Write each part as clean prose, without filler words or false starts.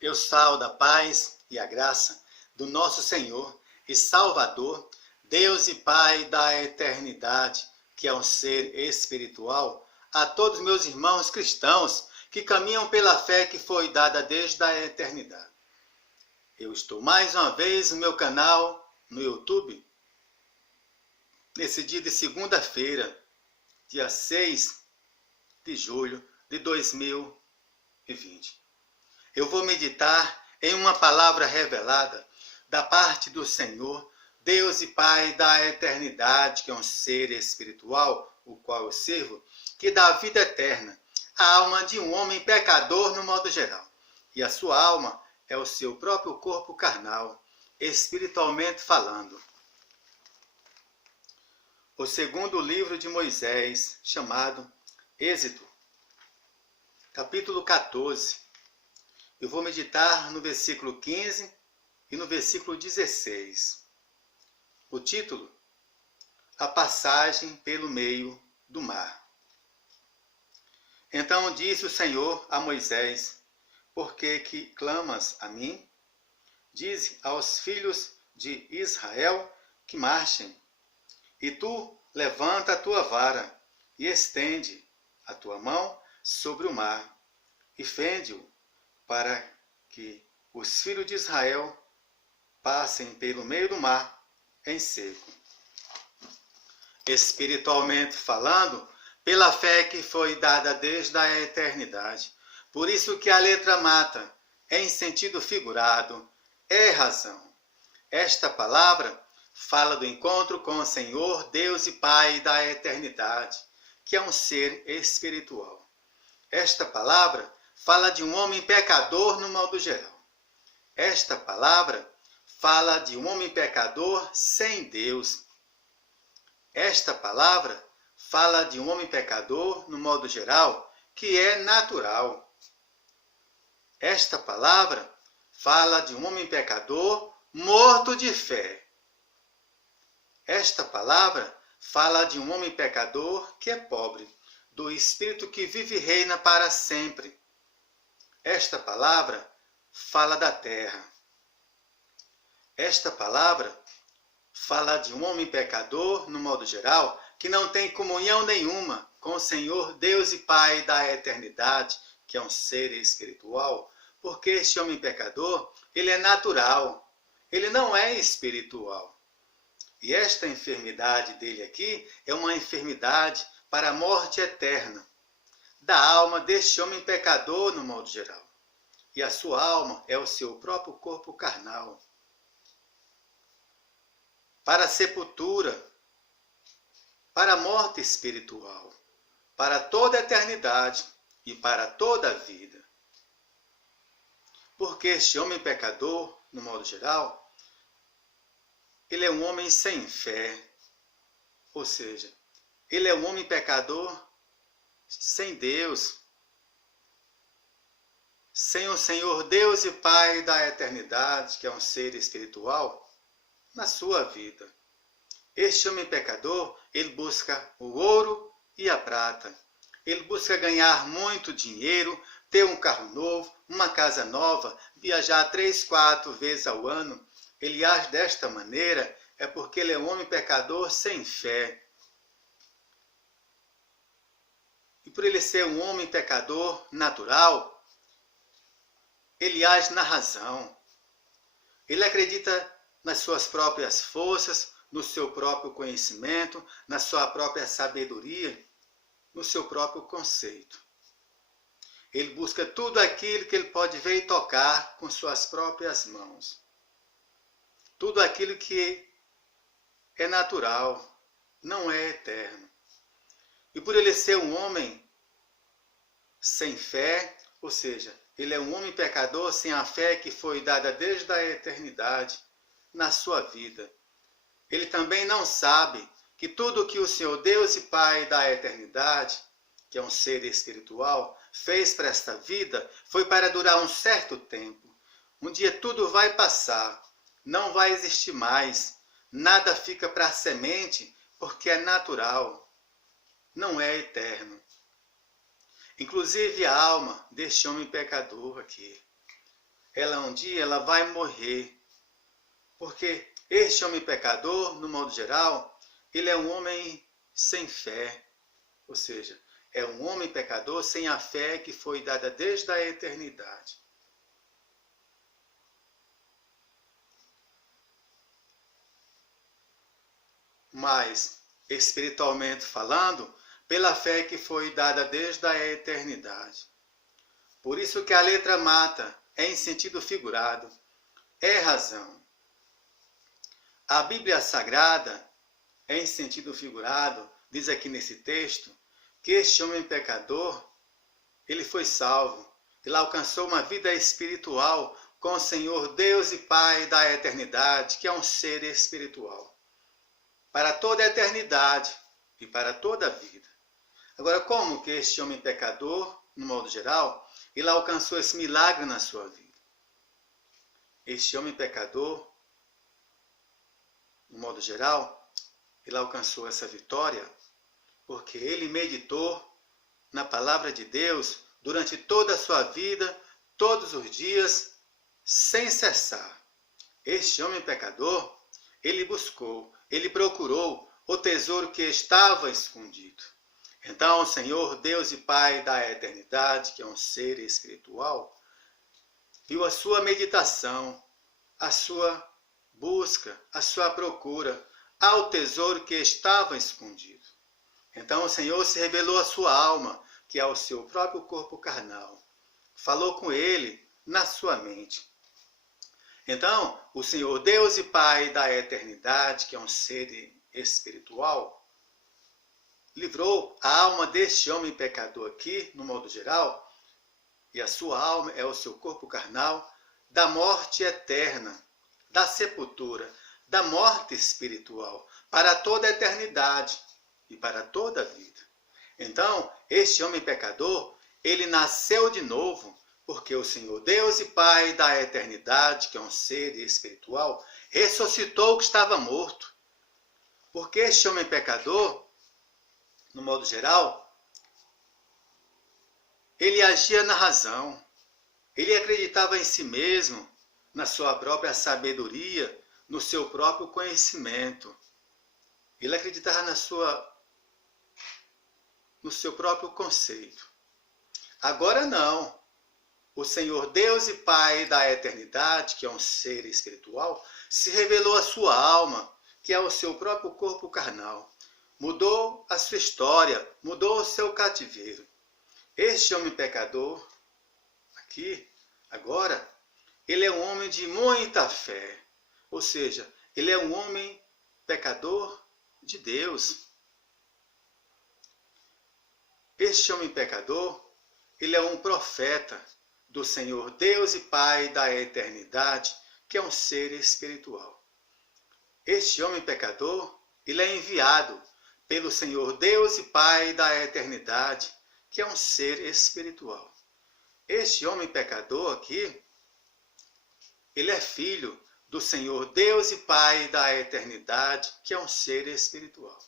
Eu saúdo a paz e a graça do nosso Senhor e Salvador, Deus e Pai da eternidade, que é um ser espiritual, a todos meus irmãos cristãos que caminham pela fé que foi dada desde a eternidade. Eu estou mais uma vez no meu canal, no YouTube, nesse dia de segunda-feira, dia 6 de julho de 2020. Eu vou meditar em uma palavra revelada da parte do Senhor, Deus e Pai da eternidade, que é um ser espiritual, o qual eu sirvo, que dá vida eterna à alma de um homem pecador no modo geral. E a sua alma é o seu próprio corpo carnal, espiritualmente falando. O segundo livro de Moisés, chamado Êxodo, capítulo 14. Eu vou meditar no versículo 15 e no versículo 16. O título: A passagem pelo meio do mar. Então disse o Senhor a Moisés: Por que clamas a mim? Dize aos filhos de Israel que marchem. E tu levanta a tua vara e estende a tua mão sobre o mar e fende-o, para que os filhos de Israel passem pelo meio do mar em seco. Espiritualmente falando, pela fé que foi dada desde a eternidade. Por isso que a letra mata, em sentido figurado, é razão. Esta palavra fala do encontro com o Senhor, Deus e Pai da eternidade, que é um ser espiritual. Esta palavra fala de um homem pecador no modo geral. Esta palavra fala de um homem pecador sem Deus. Esta palavra fala de um homem pecador no modo geral, que é natural. Esta palavra fala de um homem pecador morto de fé. Esta palavra fala de um homem pecador que é pobre, do Espírito que vive e reina para sempre. Esta palavra fala da terra. Esta palavra fala de um homem pecador, no modo geral, que não tem comunhão nenhuma com o Senhor, Deus e Pai da eternidade, que é um ser espiritual, porque este homem pecador, ele é natural, ele não é espiritual. E esta enfermidade dele aqui é uma enfermidade para a morte eterna da alma deste homem pecador no modo geral. E a sua alma é o seu próprio corpo carnal. Para a sepultura, para a morte espiritual, para toda a eternidade e para toda a vida. Porque este homem pecador, no modo geral, ele é um homem sem fé. Ou seja, ele é um homem pecador sem Deus, sem o Senhor Deus e Pai da eternidade, que é um ser espiritual, na sua vida. Este homem pecador, ele busca o ouro e a prata. Ele busca ganhar muito dinheiro, ter um carro novo, uma casa nova, viajar 3, 4 vezes ao ano. Ele age desta maneira é porque ele é um homem pecador sem fé. E por ele ser um homem pecador natural, ele age na razão. Ele acredita nas suas próprias forças, no seu próprio conhecimento, na sua própria sabedoria, no seu próprio conceito. Ele busca tudo aquilo que ele pode ver e tocar com suas próprias mãos. Tudo aquilo que é natural, não é eterno. E por ele ser um homem sem fé, ou seja, ele é um homem pecador sem a fé que foi dada desde a eternidade na sua vida. Ele também não sabe que tudo que o Senhor Deus e Pai da eternidade, que é um ser espiritual, fez para esta vida foi para durar um certo tempo. Um dia tudo vai passar, não vai existir mais. Nada fica para a semente porque é natural, não é eterno. Inclusive a alma deste homem pecador aqui. um dia ela vai morrer. Porque este homem pecador, no modo geral, ele é um homem sem fé. Ou seja, é um homem pecador sem a fé que foi dada desde a eternidade. Mas, espiritualmente falando, pela fé que foi dada desde a eternidade. Por isso que a letra mata é em sentido figurado. É razão. A Bíblia Sagrada é em sentido figurado, diz aqui nesse texto, que este homem pecador, ele foi salvo. Ele alcançou uma vida espiritual com o Senhor Deus e Pai da eternidade, que é um ser espiritual. Para toda a eternidade e para toda a vida. Agora, como que este homem pecador, no modo geral, ele alcançou esse milagre na sua vida? Este homem pecador, no modo geral, ele alcançou essa vitória porque ele meditou na palavra de Deus durante toda a sua vida, todos os dias, sem cessar. Este homem pecador, ele buscou, ele procurou o tesouro que estava escondido. Então, o Senhor, Deus e Pai da eternidade, que é um ser espiritual, viu a sua meditação, a sua busca, a sua procura ao tesouro que estava escondido. Então o Senhor se revelou à sua alma, que é o seu próprio corpo carnal. Falou com ele na sua mente. Então, o Senhor Deus e Pai da eternidade, que é um ser espiritual, livrou a alma deste homem pecador aqui, no modo geral, e a sua alma é o seu corpo carnal, da morte eterna, da sepultura, da morte espiritual, para toda a eternidade e para toda a vida. Então, este homem pecador, ele nasceu de novo, porque o Senhor Deus e Pai da eternidade, que é um ser espiritual, ressuscitou o que estava morto. Porque este homem pecador, no modo geral, ele agia na razão, ele acreditava em si mesmo, na sua própria sabedoria, no seu próprio conhecimento. Ele acreditava no seu próprio conceito. Agora não. O Senhor Deus e Pai da eternidade, que é um ser espiritual, se revelou à sua alma, que é o seu próprio corpo carnal. Mudou a sua história, mudou o seu cativeiro. Este homem pecador, aqui, agora, ele é um homem de muita fé. Ou seja, ele é um homem pecador de Deus. Este homem pecador, ele é um profeta do Senhor Deus e Pai da eternidade, que é um ser espiritual. Este homem pecador, ele é enviado pelo Senhor Deus e Pai da eternidade, que é um ser espiritual. Este homem pecador aqui, ele é filho do Senhor Deus e Pai da eternidade, que é um ser espiritual.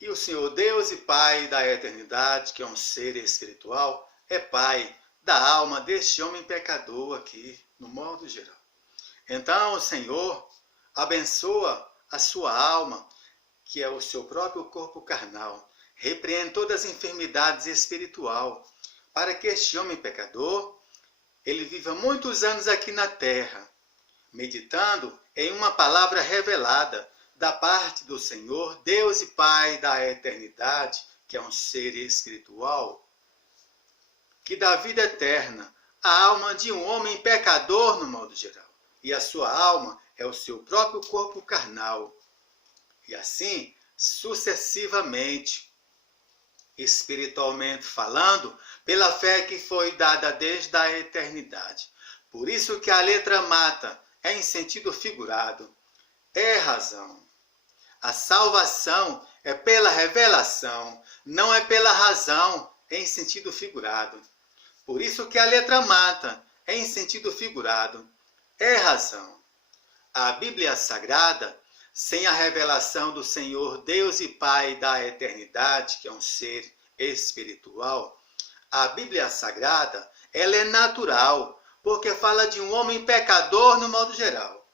E o Senhor Deus e Pai da eternidade, que é um ser espiritual, é Pai da alma deste homem pecador aqui, no modo geral. Então o Senhor abençoa a sua alma, que é o seu próprio corpo carnal, repreende todas as enfermidades espirituais, para que este homem pecador, ele viva muitos anos aqui na terra, meditando em uma palavra revelada da parte do Senhor, Deus e Pai da eternidade, que é um ser espiritual, que dá vida eterna à alma de um homem pecador no modo geral. E a sua alma é o seu próprio corpo carnal. E assim, sucessivamente, espiritualmente falando, pela fé que foi dada desde a eternidade. Por isso que a letra mata é em sentido figurado. É razão. A salvação é pela revelação, não é pela razão, em sentido figurado. Por isso que a letra mata é em sentido figurado. É razão. A Bíblia Sagrada, sem a revelação do Senhor Deus e Pai da eternidade, que é um ser espiritual, a Bíblia Sagrada ela é natural, porque fala de um homem pecador no modo geral.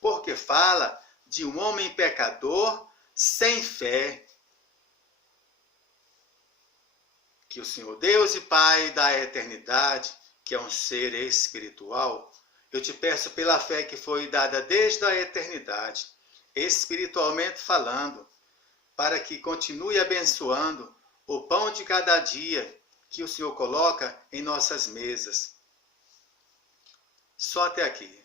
Porque fala de um homem pecador sem fé. Que o Senhor Deus e Pai da eternidade, que é um ser espiritual, eu te peço pela fé que foi dada desde a eternidade, espiritualmente falando, para que continue abençoando o pão de cada dia que o Senhor coloca em nossas mesas. Só até aqui.